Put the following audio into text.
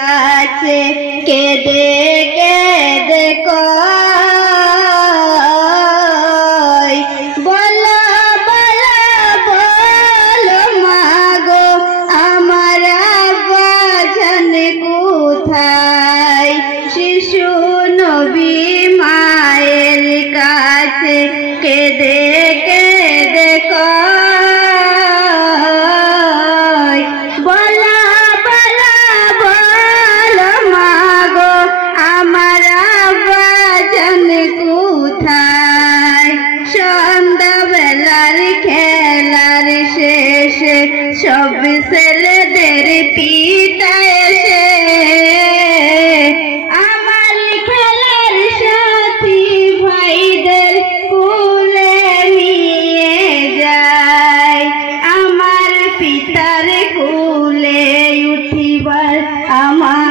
আছে কেঁদে কেঁদে কয় বলো বলো বলো মাগো আমার আব্বা জান কোথায়। শিশু নবী মায়ের কাছে কেঁদে কেঁদে কয় বলো বলো বলো মাগো আমার আব্বা জান কোথায়। সন্ধ্যাবেলার খেলার শেষে সব ছেলেদের পিতা এসে আমার খেলার সাথী ভাইদের কোলে নিয়ে যায়। আমার পিতার কোলে উঠিবার আমার